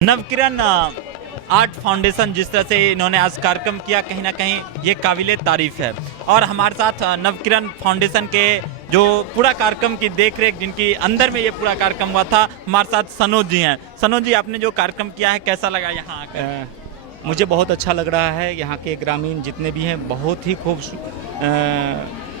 Navkiran art foundation जिस तरह से इन्होंने आज कार्यक्रम किया, कहीं ना कहीं ये काबिले तारीफ है। और हमारे साथ नवकिरण फाउंडेशन के जो पूरा कार्यक्रम की देखरेख, जिनकी अंदर में ये पूरा कार्यक्रम हुआ था, हमारे साथ सनोज जी हैं। सनोज जी, आपने जो कार्यक्रम किया है कैसा लगा यहाँ आकर? मुझे बहुत अच्छा लग रहा है। यहाँ के ग्रामीण जितने भी हैं बहुत ही खूब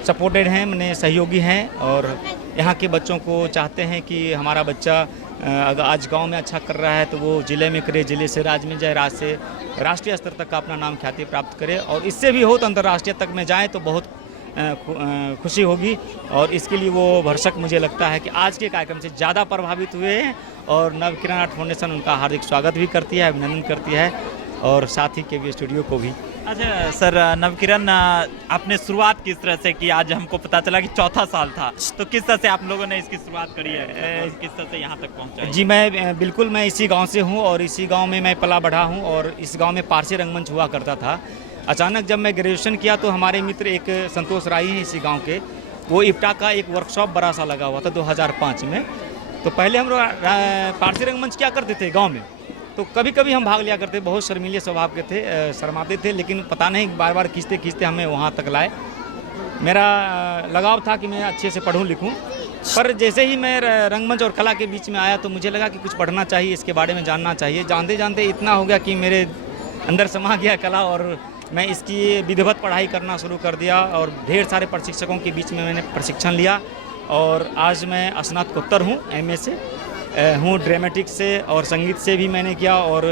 सपोर्टेड हैं, मैंने सहयोगी हैं और यहाँ के बच्चों को चाहते हैं कि हमारा बच्चा अगर आज गांव में अच्छा कर रहा है तो वो ज़िले में करे, ज़िले से राज्य में जाए, राज्य से राष्ट्रीय स्तर तक का अपना नाम ख्याति प्राप्त करे और इससे भी हो तो अंतर्राष्ट्रीय तक में जाए तो बहुत खुशी होगी। और इसके लिए वो भरसक मुझे लगता है कि आज के कार्यक्रम से ज़्यादा प्रभावित हुए हैं और नवकिरण आर्ट फाउंडेशन उनका हार्दिक स्वागत भी करती है, अभिनंदन करती है और साथ ही के स्टूडियो को भी। अच्छा सर, नवकिरण आपने शुरुआत किस तरह से की? आज हमको पता चला कि चौथा साल था, तो किस तरह से आप लोगों ने इसकी शुरुआत करी है, किस तरह से यहाँ तक पहुँचा? जी मैं इसी गांव से हूँ और इसी गांव में मैं पला बढ़ा हूँ और इस गांव में पारसी रंगमंच हुआ करता था। अचानक जब मैं ग्रेजुएशन किया तो हमारे मित्र एक संतोष राय हैं इसी गाँव के, वो इप्टा का एक वर्कशॉप बड़ा सा लगा हुआ था 2005 में। तो पहले हम पारसी रंगमंच क्या करते थे गाँव में, तो कभी कभी हम भाग लिया करते, बहुत शर्मीले स्वभाव के थे, शर्माते थे, लेकिन पता नहीं बार बार खींचते खींचते हमें वहाँ तक लाए। मेरा लगाव था कि मैं अच्छे से पढूं लिखूं, पर जैसे ही मैं रंगमंच और कला के बीच में आया तो मुझे लगा कि कुछ पढ़ना चाहिए, इसके बारे में जानना चाहिए। जानते जानते इतना हो गया कि मेरे अंदर समा गया कला और मैं इसकी विधिवत पढ़ाई करना शुरू कर दिया और ढेर सारे प्रशिक्षकों के बीच में मैंने प्रशिक्षण लिया और आज मैं स्नातकोत्तर हूँ, MA से हूँ, ड्रामेटिक्स से और संगीत से भी मैंने किया और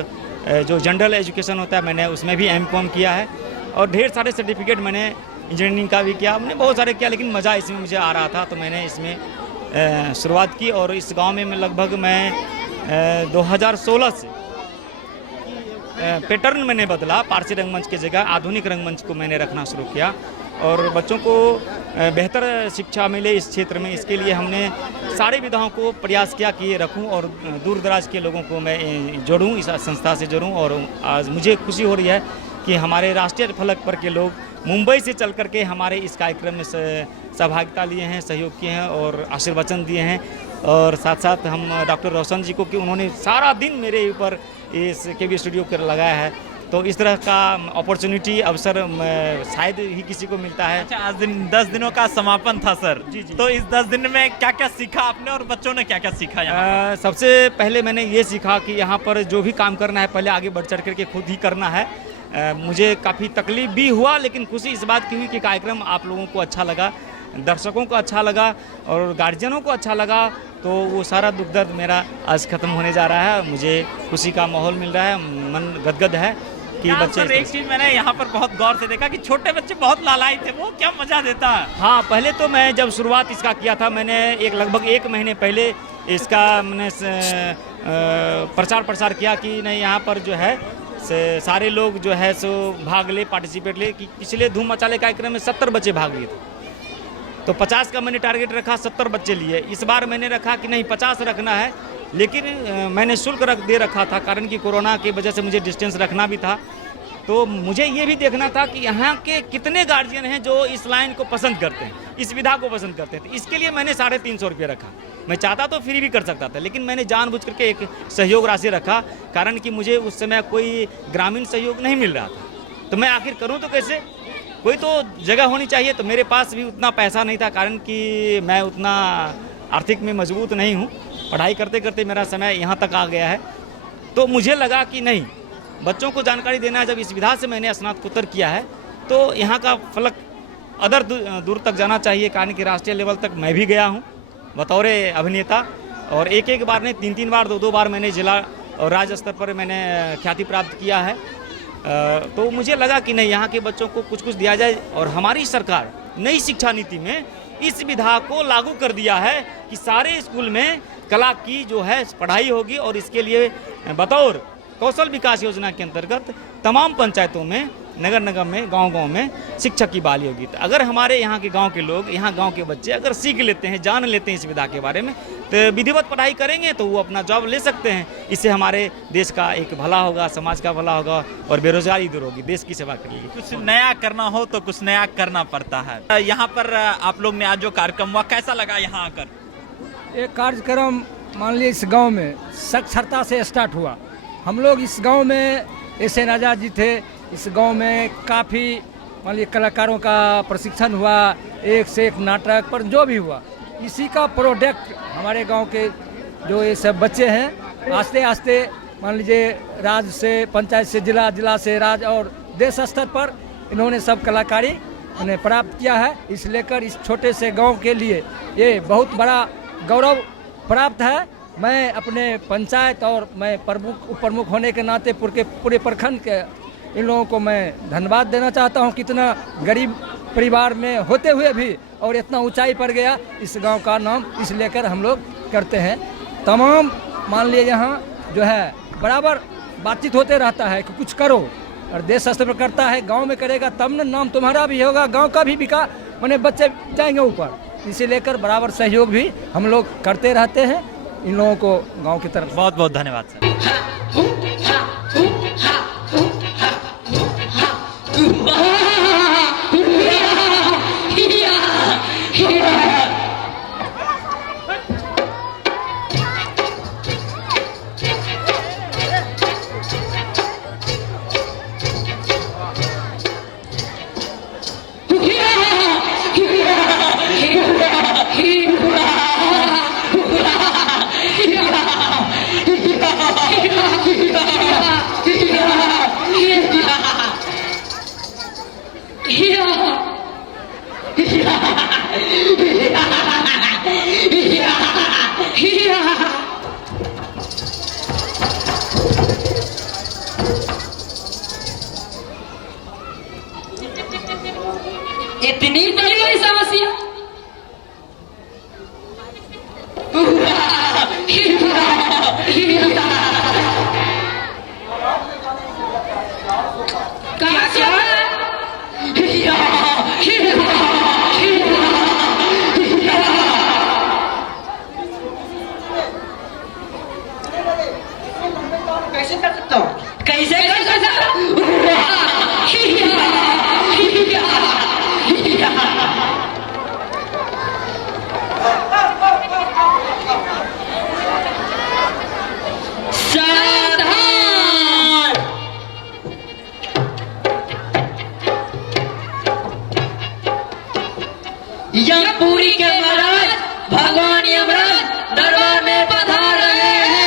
जो जनरल एजुकेशन होता है मैंने उसमें भी MCOM किया है और ढेर सारे सर्टिफिकेट मैंने इंजीनियरिंग का भी किया, मैंने बहुत सारे किया, लेकिन मज़ा इसमें मुझे आ रहा था तो मैंने इसमें शुरुआत की। और इस गांव में लगभग मैं 2016 से पैटर्न मैंने बदला, पारसी रंगमंच की जगह आधुनिक रंगमंच को मैंने रखना शुरू किया और बच्चों को बेहतर शिक्षा मिले इस क्षेत्र में, इसके लिए हमने सारे विधाओं को प्रयास किया कि ये रखूं और दूर दराज के लोगों को मैं जोड़ूं, इस संस्था से जोड़ूं। और आज मुझे खुशी हो रही है कि हमारे राष्ट्रीय फलक पर के लोग मुंबई से चल करके हमारे इस कार्यक्रम में सहभागिता लिए हैं, सहयोग किए हैं और आशीर्वचन दिए हैं। और साथ साथ हम डॉक्टर रोशन जी को कि उन्होंने सारा दिन मेरे ऊपर इस KB स्टूडियो कर लगाया है, तो इस तरह का अपॉर्चुनिटी अवसर शायद ही किसी को मिलता है। अच्छा, आज 10 दिनों का समापन था सर। जी। तो इस 10 दिन में क्या क्या सीखा आपने और बच्चों ने क्या क्या सीखा यहाँ? सबसे पहले मैंने ये सीखा कि यहाँ पर जो भी काम करना है पहले आगे बढ़ चढ़ करके खुद ही करना है। मुझे काफ़ी तकलीफ भी हुआ, लेकिन खुशी इस बात की हुई कि कार्यक्रम आप लोगों को अच्छा लगा, दर्शकों को अच्छा लगा और गार्जियनों को अच्छा लगा, तो वो सारा दुख दर्द मेरा आज ख़त्म होने जा रहा है। मुझे खुशी का माहौल मिल रहा है, मन गदगद है कि बच्चे। सर, एक चीज़ मैंने यहाँ पर बहुत गौर से देखा कि छोटे बच्चे बहुत लालाई थे, वो क्या मज़ा देता है। हाँ, पहले तो मैं जब शुरुआत इसका किया था मैंने लगभग 1 महीने पहले इसका मैंने प्रचार प्रसार किया कि नहीं यहाँ पर जो है सारे लोग जो है सो भाग ले, पार्टिसिपेट ले। कि पिछले धूम मचाले कार्यक्रम में 70 बच्चे भाग लिए थे, तो 50 का मैंने टारगेट रखा, 70 बच्चे लिए। इस बार मैंने रखा कि नहीं 50 रखना है, लेकिन मैंने शुल्क दे रखा था, कारण कि कोरोना की वजह से मुझे डिस्टेंस रखना भी था। तो मुझे ये भी देखना था कि यहाँ के कितने गार्जियन हैं जो इस लाइन को पसंद करते हैं, इस विधा को पसंद करते हैं। इसके लिए मैंने 350 रुपये रखा। मैं चाहता तो फ्री भी कर सकता था, लेकिन मैंने जानबूझ करके एक सहयोग राशि रखा, कारण कि मुझे उस समय कोई ग्रामीण सहयोग नहीं मिल रहा था। तो मैं आखिर करूँ तो कैसे, कोई तो जगह होनी चाहिए। तो मेरे पास भी उतना पैसा नहीं था, कारण कि मैं उतना आर्थिक में मजबूत नहीं हूँ। पढ़ाई करते करते मेरा समय यहाँ तक आ गया है, तो मुझे लगा कि नहीं, बच्चों को जानकारी देना है। जब इस विधा से मैंने स्नातकोत्तर किया है तो यहाँ का फलक अदर दूर तक जाना चाहिए, कारण कि राष्ट्रीय लेवल तक मैं भी गया हूँ बतौर अभिनेता और एक बार नहीं 3 बार 2 बार मैंने जिला और राज्य स्तर पर मैंने ख्याति प्राप्त किया है। तो मुझे लगा कि नहीं, यहाँ के बच्चों को कुछ दिया जाए। और हमारी सरकार नई शिक्षा नीति में इस विधा को लागू कर दिया है कि सारे स्कूल में कला की जो है पढ़ाई होगी और इसके लिए बतौर कौशल विकास योजना के अंतर्गत तमाम पंचायतों में, नगर निगम में, गांव-गांव में शिक्षक की बहाली होगी। तो अगर हमारे यहाँ के गांव के लोग, यहाँ गांव के बच्चे अगर सीख लेते हैं, जान लेते हैं इस विधा के बारे में, तो विधिवत पढ़ाई करेंगे तो वो अपना जॉब ले सकते हैं। इससे हमारे देश का एक भला होगा, समाज का भला होगा और बेरोजगारी दूर होगी, देश की सेवा करेगी। कुछ नया करना हो तो कुछ नया करना पड़ता है। यहाँ पर आप लोग ने आज जो कार्यक्रम हुआ कैसा लगा यहाँ आकर? एक कार्यक्रम मान लीजिए इस गांव में साक्षरता से स्टार्ट हुआ हम लोग इस गांव में एस.एन. आजाद जी थे। इस गांव में काफ़ी मान लीजिए कलाकारों का प्रशिक्षण हुआ, एक से एक नाटक पर जो भी हुआ, इसी का प्रोडक्ट हमारे गांव के जो ये सब बच्चे हैं आस्ते आस्ते मान लीजिए राज्य से, पंचायत से, जिला, जिला से राज्य और देश स्तर पर इन्होंने सब कलाकारी उन्हें प्राप्त किया है। इस लेकर इस छोटे से गांव के लिए ये बहुत बड़ा गौरव प्राप्त है। मैं अपने पंचायत और मैं प्रमुख उप प्रमुख होने के नाते पूरे प्रखंड के इन लोगों को मैं धन्यवाद देना चाहता हूं। कितना गरीब परिवार में होते हुए भी और इतना ऊंचाई पर गया, इस गांव का नाम इस लेकर हम लोग करते हैं। तमाम मान लिए यहाँ जो है बराबर बातचीत होते रहता है कि कुछ करो, और देश स्तर पर करता है, गांव में करेगा तब न नाम तुम्हारा भी होगा, गांव का भी विकास, माने बच्चे जाएंगे ऊपर। इसी लेकर बराबर सहयोग भी हम लोग करते रहते हैं इन लोगों को गांव की तरफ। बहुत बहुत धन्यवाद सर। इतनी बड़ी समस्या कैसे कर सकता हूँ, कैसे कर सकता हूँ? यमपुरी के महाराज भगवान यमराज दरबार में पधार रहे हैं।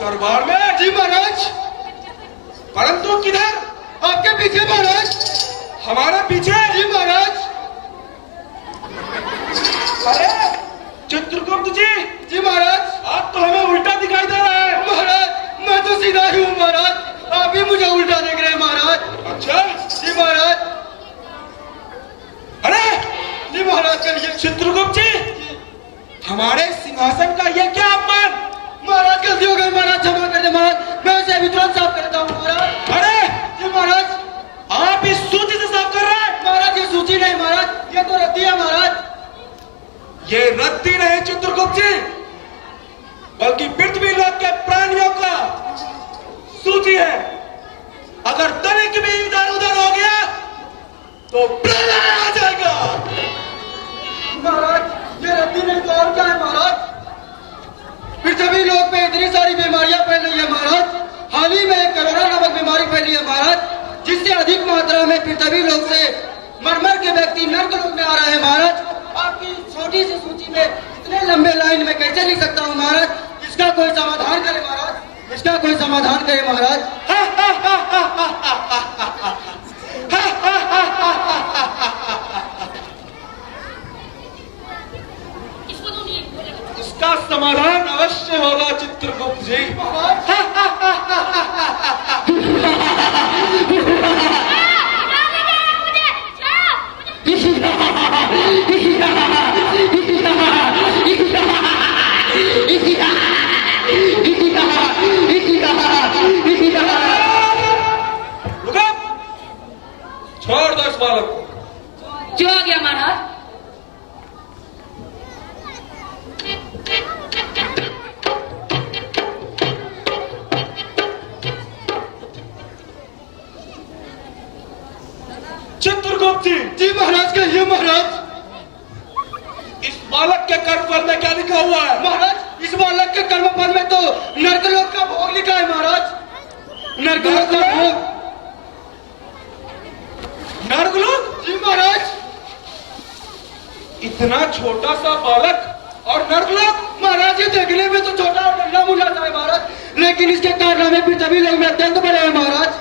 दरबार में जी महाराज, परंतु किधर? आपके पीछे महाराज। हमारे पीछे जी महाराज। अरे चित्रगुप्त जी। जी महाराज। आप तो हमें उल्टा दिखाई दे रहा है। महाराज मैं तो सीधा ही हूँ महाराज, आप ही मुझे उल्टा देख रहे हैं महाराज। अच्छा जी महाराज। अरे जी महाराज चलिए। चित्रगुप्त जी, हमारे सिंहासन का यह क्या अपमान? महाराज गलती हो गई महाराज, क्षमा कर दे महाराज, मैं उसे अभी तुरंत साफ करता हूँ महाराज। अरे जी महाराज, आप इस सूची से साफ कर रहे हैं? महाराज ये सूची नहीं महाराज, ये तो रद्दी है महाराज। ये रद्दी नहीं चित्रगुप्त जी, बल्कि पृथ्वी लोक के प्राणियों का सूची है। अगर तनिक भी इधर उधर हो गया तो प्रलय आ जाएगा। महाराज ये रद्दी नहीं तो और क्या है महाराज? पृथ्वी लोक में इतनी सारी बीमारियां फैल रही है महाराज। हाल ही में कोरोना नामक बीमारी फैली है महाराज, जिससे अधिक मात्रा में पृथ्वी लोक से मर के व्यक्ति नर्क लोक में आ रहे हैं महाराज। आपकी छोटी सी सूची में इतने लंबे लाइन में कैसे लिख सकता हूँ महाराज? इसका कोई समाधान करे महाराज, इसका कोई समाधान करे महाराज। इसका समाधान अवश्य हो चित्रगुप्त जी रुको, छोड़ दो इस बालक को। जो आ गया महाराज। चित्रगुप्त जी महाराज कहिए महाराज। इस बालक के कर्मफल में क्या लिखा हुआ है? महाराज इस बालक के कर्मफल में तो नरकलोक का भोग लिखा है महाराज। नरकलोक का भोग। नरकलोक? जी महाराज। इतना छोटा सा बालक और नरकलोक? महाराज ये देखने में तो छोटा और नन्हा मुन्ना सा है महाराज, लेकिन इसके कारनामे भी सभी लोग में अत्यंत बड़े हैं महाराज।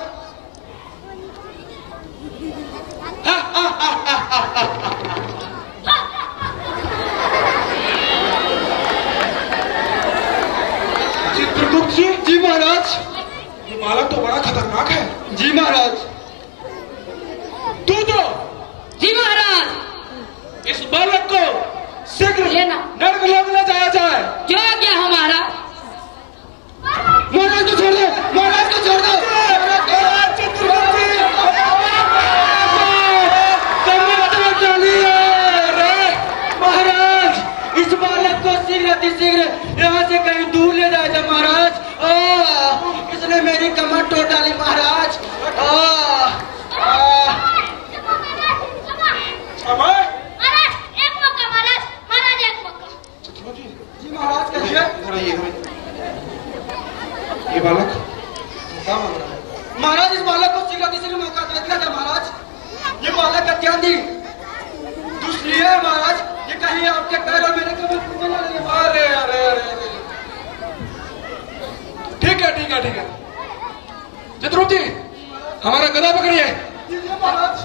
चित्रगुप्त जी? जी महाराज। ये बालक तो बड़ा खतरनाक है। जी महाराज। तू तो? जी महाराज। इस बालक को शीघ्र लेना। नरकलोक ले जाया जाए। जो आ गया हमारा। महाराज को छोड़ दो, महाराज को छोड़ दो। चित्रगुप्त जी महाराज इस बालक को शीघ्र अतिशीघ्र यहाँ से कहीं दूर ले जाए महाराज। इसने मेरी कमर तोड़ डाली महाराज। जी महाराज कहिए। ये बालक क्या मांग रहा है? महाराज इस बालक को शीघ्र अतिशीघ्र मौका दे दिया जाए महाराज। ये बालक अत्यंत दुष्क्रिय है महाराज। ये कहीं आपके पैर और मेरे कमर टूटने ना लगे। अरे अरे अरे ठीक है ठीक है ठीक है। चित्रगुप्त जी हमारा गदा पकड़िए। महाराज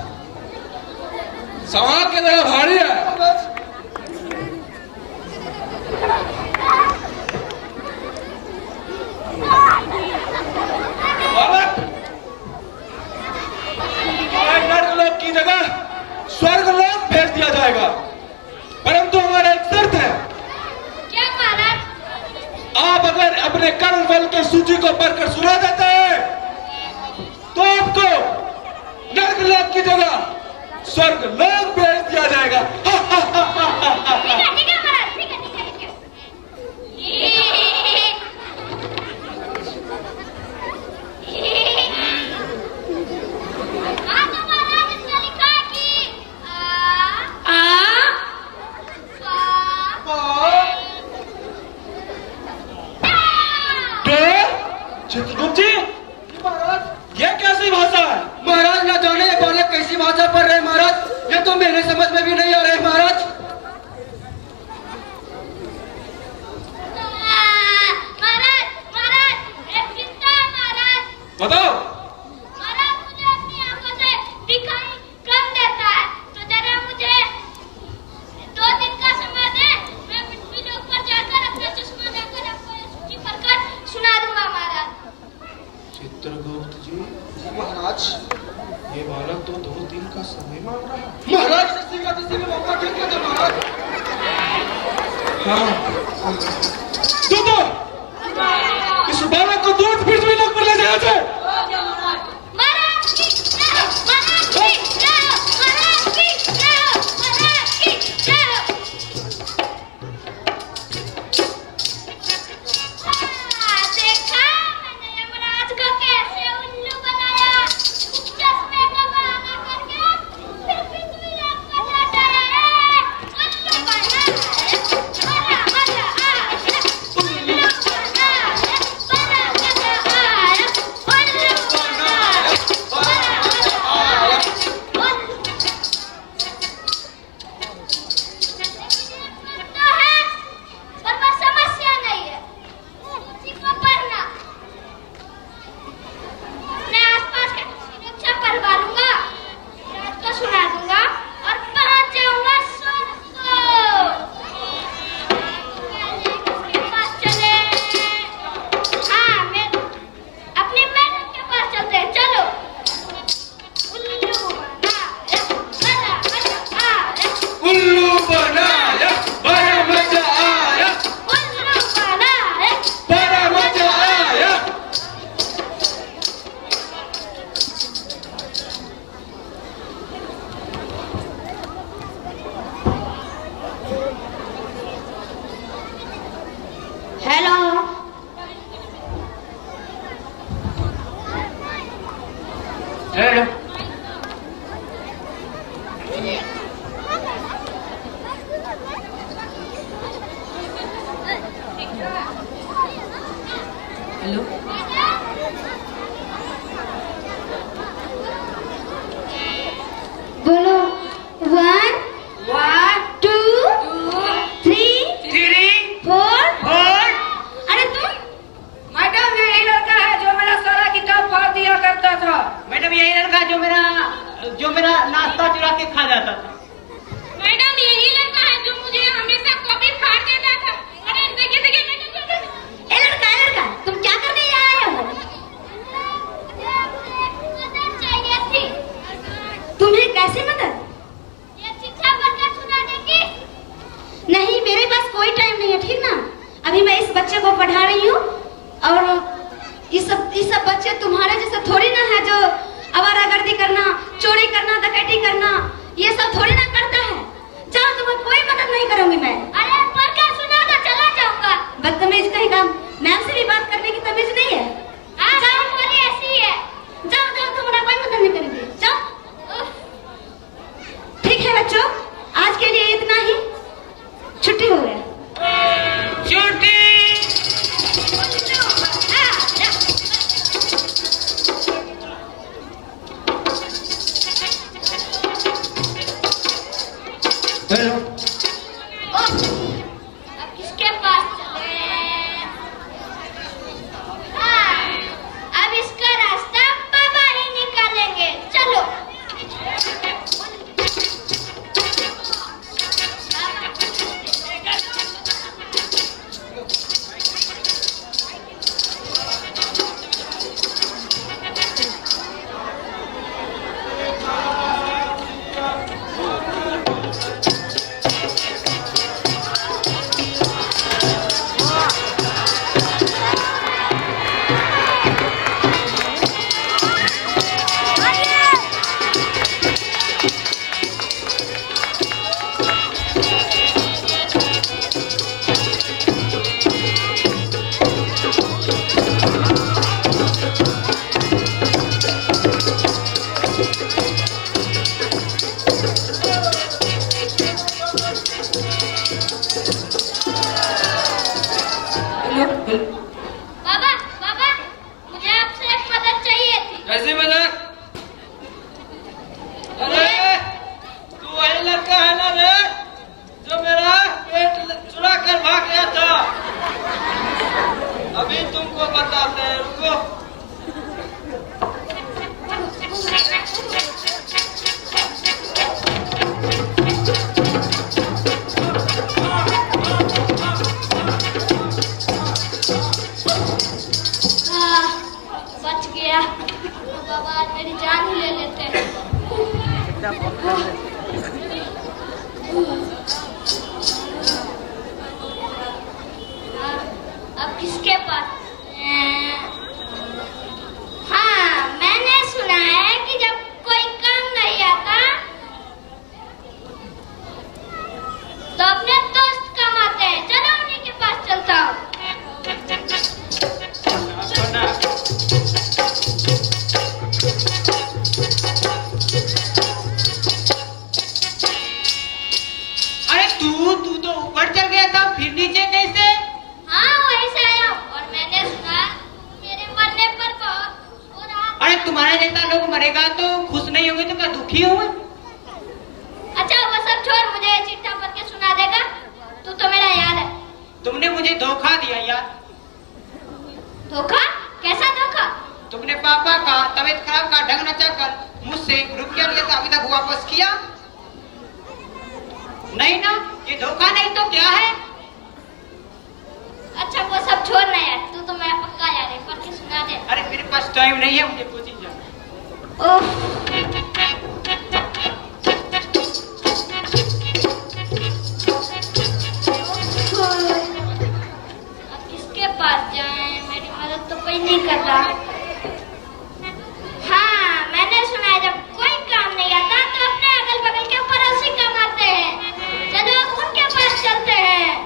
समाज के जगह भारी है। नरकलोक की जगह स्वर्गलोक भेज दिया जाएगा, परंतु हमारा एक शर्त है। क्या महाराज? आप अगर अपने कर्मफल के सूची को पढ़कर सुना देते हैं तो आपको नरकलोक की जगह स्वर्गलोक भेज दिया जाएगा। ठीक है महाराज, ठीक है ठीक है ठीक है। चित्रगुप्त जी महाराज ये कैसी भाषा है? महाराज न जाने ये बालक कैसी भाषा पढ़ रहे महाराज। ये तो मेरे समझ में भी नहीं आ रहे महाराज। महाराज महाराज एक चिंता है महाराज। बताओ। महाराज मुझे अपनी आंखों से दिखाई कम देता है, तो जरा मुझे 2 दिन का समय दे। मैं पृथ्वी लोक पर जाकर अपना चश्मा लेकर आपको ये सूची पढ़कर सुना दूंगा महाराज। चित्रगुप्त जी महाराज ये बालक तो 2 दिन का समय मांग रहा है। महाराज किसी का किसी में मौका दे दिया महाराज। हाँ तो इस बालक को दूध पृथ्वी लोक पर ले जाया जाए। महाराज की जय हो, महाराज की जय हो, महाराज की जय हो, महाराज की जय हो। देखा मैंने यमराज को कैसे उल्लू बनाया। चश्मे का बहाना करके फिर पृथ्वी लोक पर लौट आया है। उल्लू बना है। मजा मजा आ हेलो बोलो 1 2 3 4। अरे तुम मैडम यही लड़का है जो मेरा सारा किताब फाड़ दिया करता था। मैडम यही लड़का जो मेरा नाश्ता चुरा के खा जाता था। मैडम यही लड़का है जो मुझे हमेशा कॉपी फाड़ देता था। अरे देखिए देखिए मैडम ए लड़का तुम क्या करने आए हो? मदद चाहिए थी। तुम्हें कैसी मदद? ये शिक्षा पढ़कर सुनाने की। नहीं मेरे पास कोई टाइम नहीं है, ठीक ना? अभी मैं इस बच्चे को पढ़ा रही हूँ और ये सब बच्चे तुम्हारे जैसे थोड़ी ना है जो आवारागर्दी करना, चोरी करना, डकैती करना ये सब थोड़ी ना करता है। जाओ तुम्हें कोई मदद नहीं करूंगी मैं। अरे पर क्या सुना था चला जाऊंगा। बदतमीज कहीं का मैम से भी बात करने की तमीज नहीं है। जाओ बोली ऐसी है। जाओ तुम्हारा कोई मदद नहीं करेंगे। जाओ। ठीक है बच्चों आज के लिए इतना ही। छुट्टी हो गया। छुट्टी। हेलो अब किसके पास चले? हाँ, अब इसका रास्ता बाबा ही निकालेंगे। चलो। बाबा मुझे आपसे एक मदद चाहिए थी। कैसी मदद? अरे तू वही लड़का है ना रे जो मेरा पेट चुरा कर भाग गया था। अभी तुमको बताते हैं, रुको। बच गया। बाबा आज मेरी जान ही ले लेते हैं। अब किसके पास? हाँ मैंने सुना है कि जब कोई काम नहीं आता तो अपने दोस्त काम आते हैं। चलो उन्हीं के पास चलता हूँ। अरे तू तो ऊपर चल गया था, फिर नीचे कैसे? हाँ वहीं से आया हूँ और मैंने सुना मेरे मरने पर बहुत खुश हो रहा। अरे तुम्हारे जैसा लोग मरेगा तो खुश नहीं होंगे तो क्या दुखी होंगे? अच्छा वो सब छोड़, मुझे ये चिट्ठा पढ़ के सुना देगा? तू तो मेरा यार है। तुमने मुझे धोखा दिया यार। धोखा? कैसा धोखा? तुमने पापा का तबीयत खराब का ढंग नचा कर मुझसे रुपया लिया था, अभी तक वापस किया नहीं ना? ये धोखा नहीं तो क्या है? अच्छा वो सब छोड़ ना यार, तू तो मेरा पक्का यार है, पढ़ के सुना दे। अरे मेरे पास टाइम नहीं है, मुझे कोचिंग जाना है। ओह अब किसके पास जाएं? मेरी मदद तो कोई नहीं कर रहा। हाँ मैंने सुना है जब कोई काम नहीं आता तो अपने अगल बगल के पड़ोसी काम आते हैं। चलो उनके पास चलते हैं।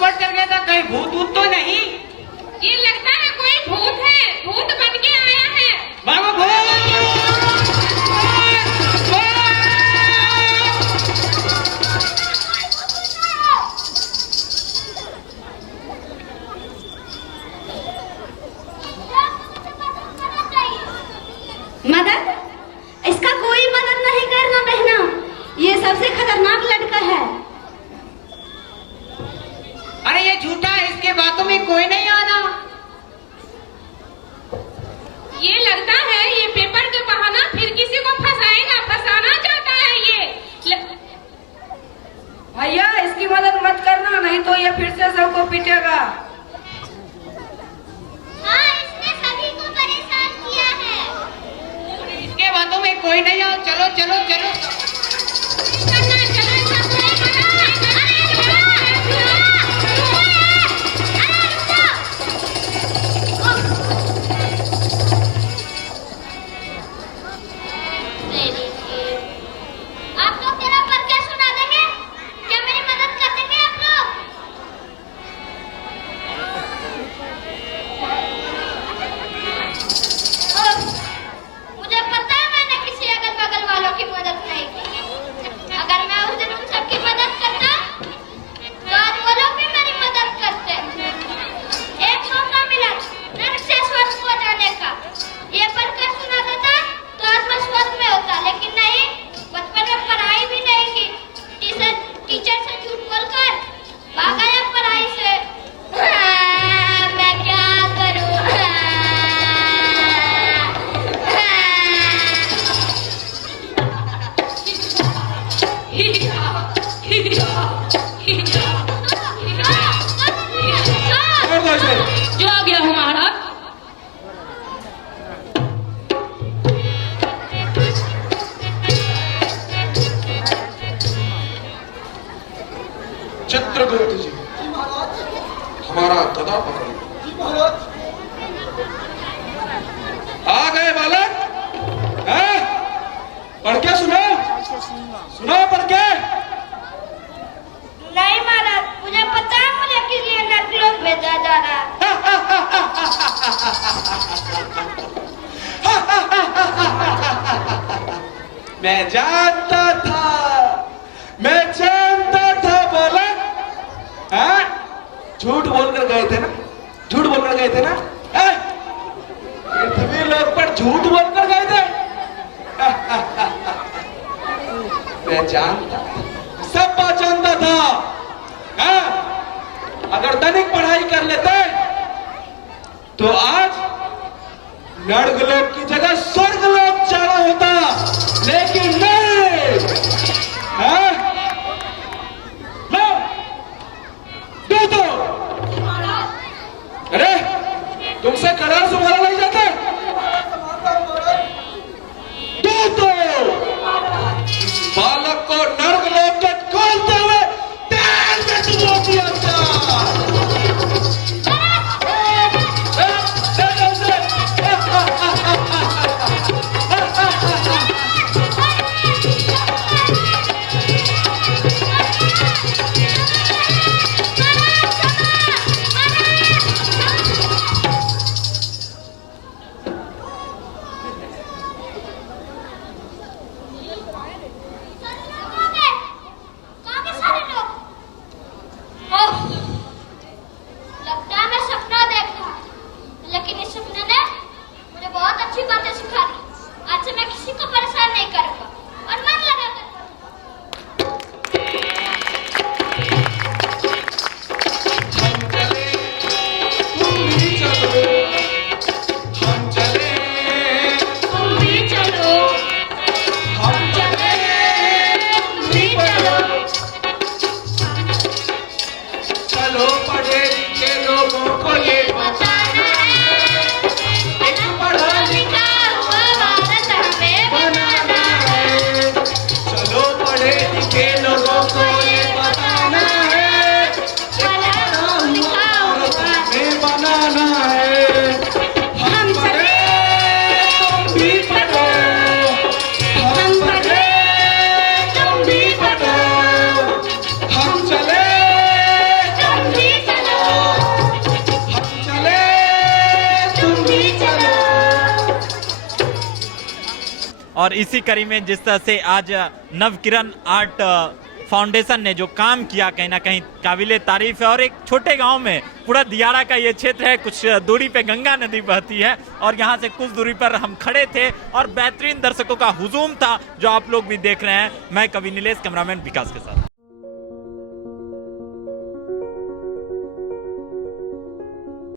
ऊपर चढ़ गया था, कहीं भूत भूत तो नहीं? ये लगता है कोई भूत है, भूत बन के आया है। बाबा भूत! मदद? इसका कोई मदद नहीं करना बहना, ये सबसे खतरनाक लड़का है। अरे ये झूठा है, इसके बातों में कोई नहीं आना। ये लगता है ये पेपर का बहाना फिर किसी को फंसाना चाहता है ये। भैया इसकी मदद मत करना, नहीं तो ये फिर से सबको पीटेगा। हाँ, इसने सभी को परेशान किया है। इसके बातों में कोई नहीं आओ, चलो चलो चलो। आप लोग तेरा परिचय सुना देंगे? क्या मेरी मदद कर देंगे आप लोग? मुझे पता है मैंने किसी अगल बगल वालों की मदद नहीं की। अगर मैं उस दिन उन सबकी मदद करता तो आज वो लोग भी मेरी मदद करते। एक मौका मिला नरक से स्वर्ग को जाने का, ये पढ़कर सुना देता तो आज मैं स्वर्ग में होता, लेकिन नहीं, बचपन में पढ़ाई भी नहीं की, टीचर से झूठ बोलकर भाग आया पढ़ाई से। मैं क्या करूं? जो आ गया हूँ महाराज। चित्रगुप्त जी, हमारा गदा पकड़ो। आ गए बालक? हैं? पढ़ के सुनो, सुनो पढ़ के। नहीं महाराज, मुझे पता है मुझे किस लिए नरक भेजा जा रहा है। मैं जानता था बालक। हाँ? झूठ बोलकर गए थे ना, झूठ बोलकर गए थे ना? हैं? पृथ्वी लोक पर झूठ बोलकर गए थे। मैं जानता था, सब बात जानता था। हाँ? अगर दैनिक पढ़ाई कर लेते तो आज नर्कलोक की जगह स्वर्गलोक जाना होता, लेकिन नहीं। हाँ? लो, दो तो। अरे तुमसे करार संभाला नहीं जाता? दो तो। बालक को नर्कलोक के खोलते हुए तेल में डुबो दिया जाए। और इसी कड़ी में जिस तरह से आज नवकिरण आर्ट फाउंडेशन ने जो काम किया कहीं ना कहीं काबिले तारीफ है। और एक छोटे गांव में पूरा दियारा का ये क्षेत्र है, कुछ दूरी पे गंगा नदी बहती है और यहाँ से कुछ दूरी पर हम खड़े थे और बेहतरीन दर्शकों का हुजूम था जो आप लोग भी देख रहे हैं। मैं कवि नीलेश, कैमरामैन विकास के साथ।